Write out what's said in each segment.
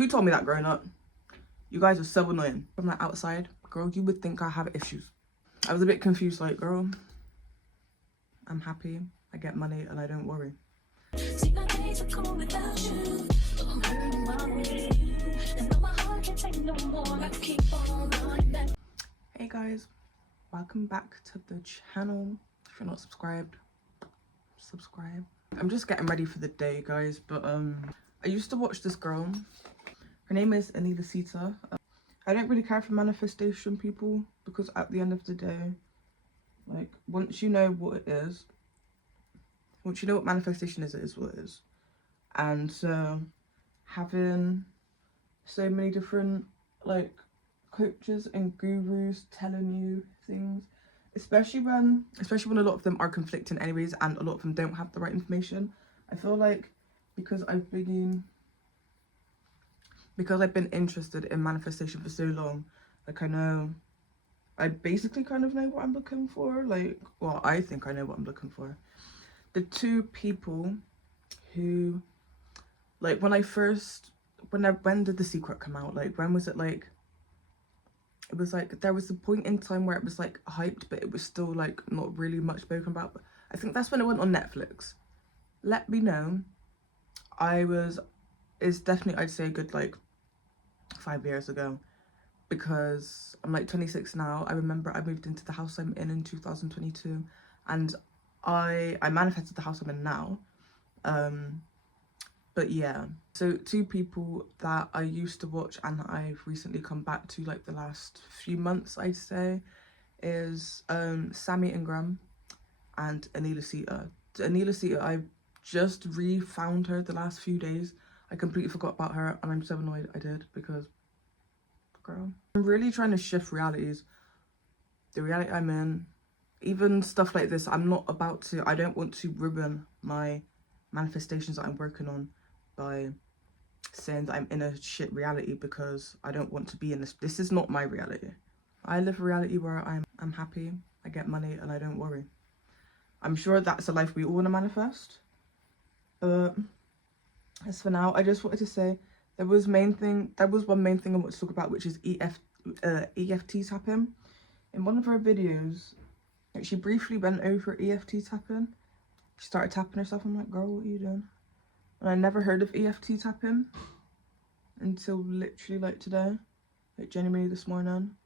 Who told me that growing up? You guys are so annoying. From the outside, girl, you would think I have issues. I was a bit confused, like, girl, I'm happy, I get money, and I don't worry. Hey guys, welcome back to the channel. If you're not subscribed, subscribe. I'm just getting ready for the day, guys, but I used to watch this girl. Her name is Anila. I don't really care for manifestation people, because at the end of the day, like, once you know what it is, once you know what manifestation is, it is what it is. And so having so many different like coaches and gurus telling you things, especially when a lot of them are conflicting anyways, and a lot of them don't have the right information, I feel like because I've been interested in manifestation for so long, like, I basically kind of know what I'm looking for. Like, well, I think I know what I'm looking for. The two people who, like, when did The Secret come out? Like, when was it? Like, it was like, there was a point in time where it was like hyped, but it was still like not really much spoken about. But I think that's when it went on Netflix. Let me know. It's definitely, I'd say, a good like 5 years ago, because I'm like 26 now. I remember I moved into the house I'm in 2022, and I manifested the house I'm in now. But yeah, so two people that I used to watch and I've recently come back to, like, the last few months, I'd say, is Sammy Ingram and Anila. Anila, I just re-found her the last few days. I completely forgot about her, and I'm so annoyed I did, because, girl, I'm really trying to shift realities. The reality I'm in, even stuff like this, I don't want to ruin my manifestations that I'm working on by saying that I'm in a shit reality, because I don't want to be in this. This is not my reality. I live a reality where I'm happy, I get money, and I don't worry. I'm sure that's a life we all want to manifest. But as for now, I just wanted to say there was one main thing I want to talk about, which is EFT tapping. In one of her videos, like, she briefly went over EFT tapping. She started tapping herself. I'm like, girl, what are you doing? And I never heard of EFT tapping until literally like today, like genuinely this morning.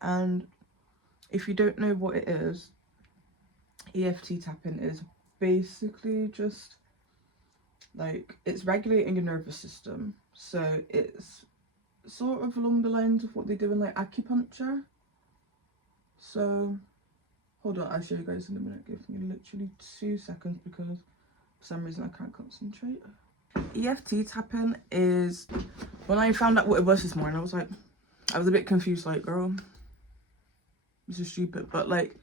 And if you don't know what it is, EFT tapping is basically just like, it's regulating your nervous system. So it's sort of along the lines of what they do in like acupuncture. So hold on, I'll show you guys in a minute. Give me literally 2 seconds, because for some reason I can't concentrate. EFT tapping is, when I found out what it was this morning, I was a bit confused, like, girl, this is stupid, but like,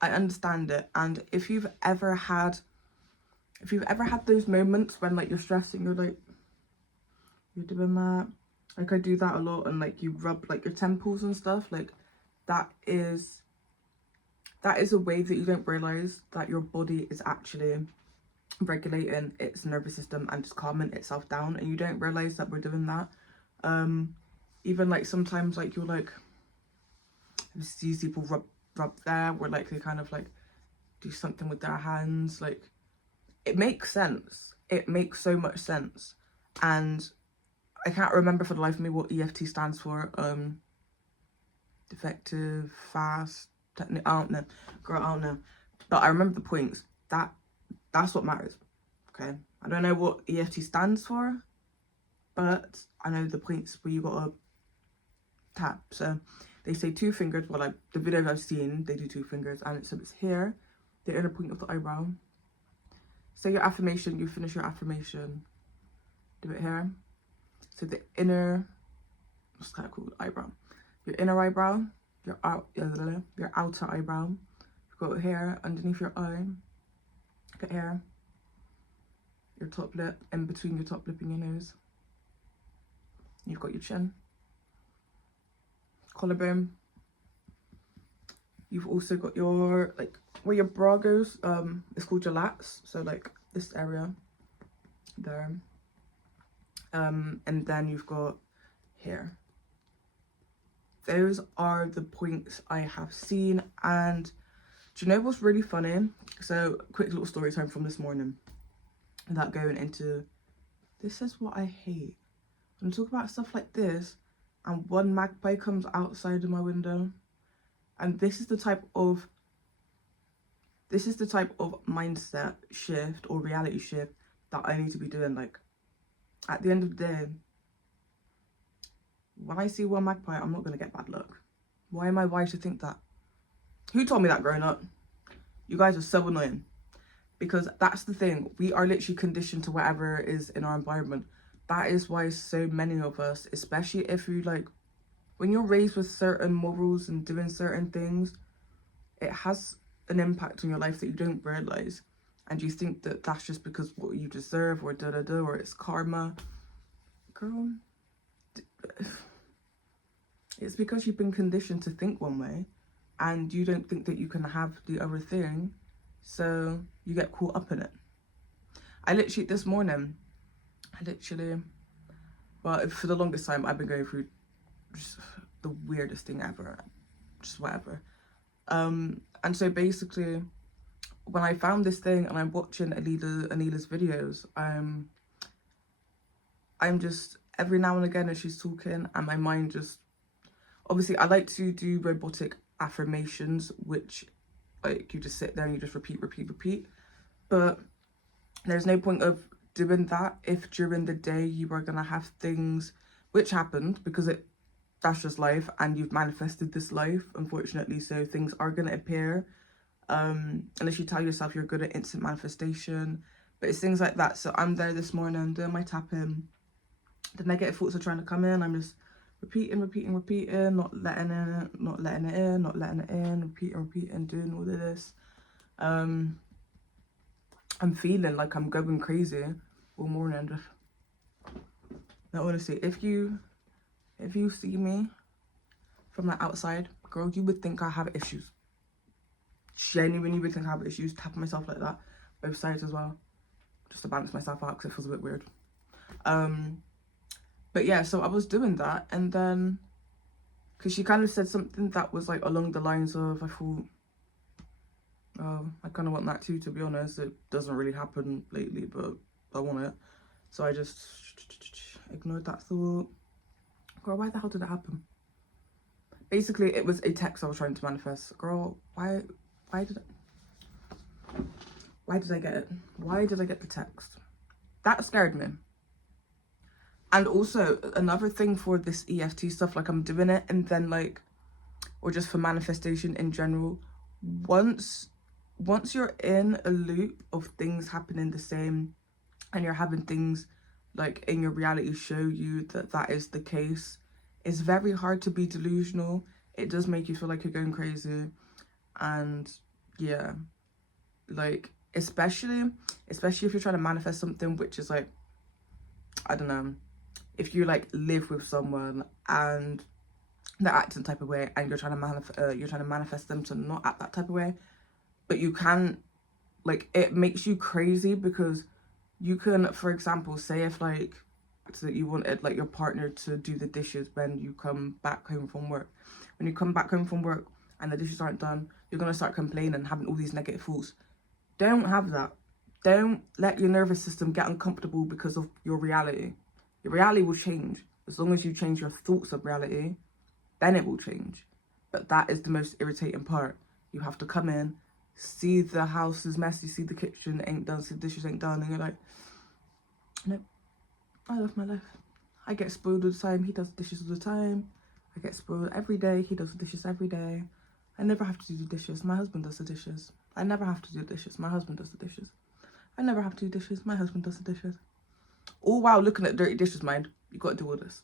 I understand it. And if you've ever had those moments when, like, you're stressed and you're doing that, like, I do that a lot, and like, you rub like your temples and stuff, like, that is a way that you don't realize that your body is actually regulating its nervous system and just calming itself down, and you don't realize that we're doing that. Even like sometimes, like, you'll like see people rub there, where like they kind of like do something with their hands. Like, it makes sense. It makes so much sense. And I can't remember for the life of me what EFT stands for. Effective, fast, technique, I don't know, girl, I don't know, but I remember the points. That's what matters. Okay, I don't know what EFT stands for, but I know the points where you gotta tap. So they say 2 fingers. Well, like, the videos I've seen, they do 2 fingers, and it's here, the inner point of the eyebrow. Say your affirmation, you finish your affirmation, do it here. So the inner, what's that called, eyebrow, your inner eyebrow, your outer eyebrow, you've got here underneath your eye, get here, your top lip, in between your top lip and your nose, you've got your chin, collarbone, you've also got your, like, where your bra goes, it's called your lats, so like this area there, And then you've got here. Those are the points I have seen. And do you know what's really funny? So quick little story time from this morning, without going into, this is what I hate. When I talk about stuff like this and one magpie comes outside of my window, and this is the type of mindset shift or reality shift that I need to be doing. Like, at the end of the day, when I see one magpie, I'm not going to get bad luck. Why am I wise to think that? Who told me that growing up? You guys are so annoying. Because that's the thing. We are literally conditioned to whatever is in our environment. That is why so many of us, especially if you like, when you're raised with certain morals and doing certain things, it has an impact on your life that you don't realize. And you think that that's just because what you deserve or da-da-da, or it's karma. Girl, it's because you've been conditioned to think one way and you don't think that you can have the other thing, so you get caught up in it. I literally, this morning, well, for the longest time, I've been going through just the weirdest thing ever, just whatever. And so basically, when I found this thing and I'm watching Anila's videos, I'm just, every now and again as she's talking, and my mind just, obviously I like to do robotic affirmations, which like you just sit there and you just repeat, but there's no point of doing that if during the day you are gonna have things which happened, because that's just life, and you've manifested this life, unfortunately, so things are gonna appear, unless you tell yourself you're good at instant manifestation. But it's things like that. So I'm there this morning doing my tapping, the negative thoughts are trying to come in, I'm just repeating, not letting it in, repeating, doing all of this. I'm feeling like I'm going crazy all morning. Just, now honestly, if you see me from the outside, girl, you would think I have issues. Genuinely would think I have issues. Tapping myself like that, both sides as well, just to balance myself out because it feels a bit weird. But yeah, so I was doing that, and then because she kind of said something that was like along the lines of, I thought, oh, I kind of want that too, to be honest. It doesn't really happen lately, but I want it. So I just ignored that thought. Girl, why the hell did it happen? Basically, it was a text I was trying to manifest. Girl, why did I get it? Why did I get the text? That scared me. And also, another thing for this EFT stuff, like I'm doing it, and then like, or just for manifestation in general, once you're in a loop of things happening the same, and you're having things like in your reality show you that that is the case, it's very hard to be delusional. It does make you feel like you're going crazy. And yeah, like especially if you're trying to manifest something which is like, I don't know, if you like live with someone and they're acting type of way, and you're trying to manifest them to not act that type of way, but you can, like, it makes you crazy, because you can, for example, say if like, so that you wanted like your partner to do the dishes when you come back home from work. When you come back home from work and the dishes aren't done, you're gonna start complaining, having all these negative thoughts. Don't have that. Don't let your nervous system get uncomfortable because of your reality. Your reality will change. As long as you change your thoughts of reality, then it will change. But that is the most irritating part. You have to come in, see the house is messy, see the kitchen ain't done, see the dishes ain't done, and you're like, nope, I love my life. I get spoiled all the time. He does the dishes all the time. I get spoiled every day. He does the dishes every day. I never have to do the dishes. My husband does the dishes. I never have to do the dishes. My husband does the dishes. I never have to do dishes. My husband does the dishes. All while looking at dirty dishes, mind. You got to do all this.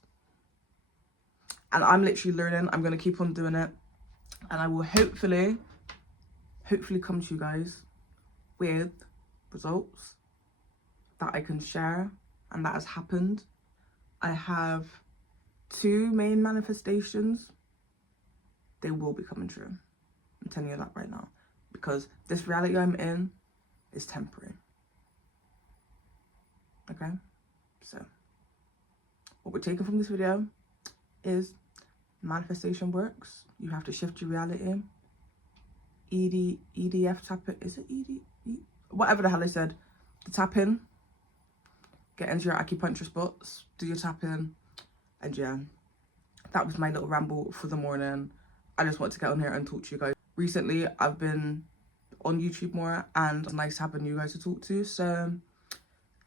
And I'm literally learning. I'm going to keep on doing it. And I will hopefully come to you guys with results that I can share and that has happened. I have 2 main manifestations. They will be coming true. I'm telling you that right now. Because this reality I'm in is temporary. Okay? So, what we're taking from this video is manifestation works. You have to shift your reality. EDF tapping, is it whatever the hell I said. The tapping, get into your acupuncture spots, do your tapping, and yeah, that was my little ramble for the morning. I just want to get on here and talk to you guys. Recently I've been on YouTube more, and it's nice having you guys to talk to. So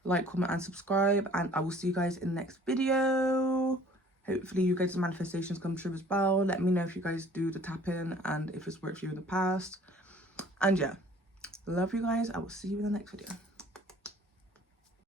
like, comment and subscribe, and I will see you guys in the next video. Hopefully you guys' manifestations come true as well. Let me know if you guys do the tapping and if it's worked for you in the past. And yeah, love you guys. I will see you in the next video.